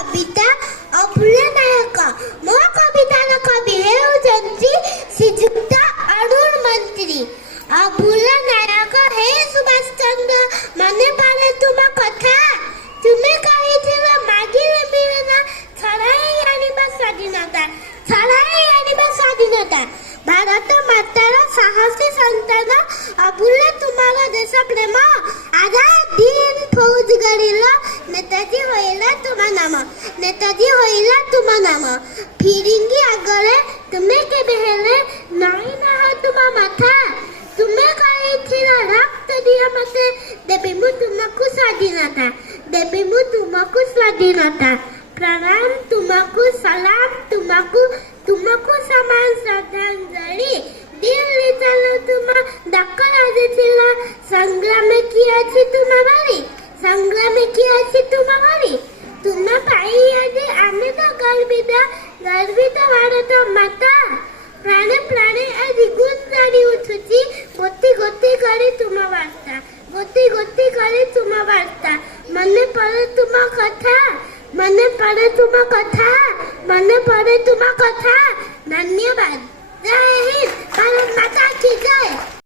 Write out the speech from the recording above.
कविता अभूला नायक मो कवितार कवि हेउचंती श्रीजुक्त अरुण मंत्री। अभूला नायक हे सुभाष चंद्र मने पड़े तुम कथा तुम्हें कहिथिल मागिले मिलेना छड़ाई आनिबा स्वाधीनता छड़ाई आनिबा स्वाधीनता। भारत मातार साहसी संतान अभूला तुम्हारा देश प्रेम आजाद दिन फौज गढ़िल नेताजी होइला तुम नाम नेताजी होइला तुम नाम। फिरिंगी आगरे तुम्हें केबे हेले नई ना तुम माथा तुम्हें कहिथिल रक्त दिया मते देबी मु तुमको स्वाधीनता देबी मु तुमको स्वाधीनता। प्रणाम तुमको सलाम तुमको तुमको समान श्रद्धांजलि। दिल्ली चलो तुम दक्कन आजिथिला संग्राम की अछि तुम बारी संग्राम की अछि तुम बारी। तुम पाई आज आमे तो गर्वित भारत माता प्राणे प्राणे आज गुंजारी उठुची गोती गोती करे तुम वार्ता गोती गोती करे तुम वार्ता। मने पड़े तुम कथा मने पड़े तुम कथा मने पड़े तुम कथा। धन्यवाद।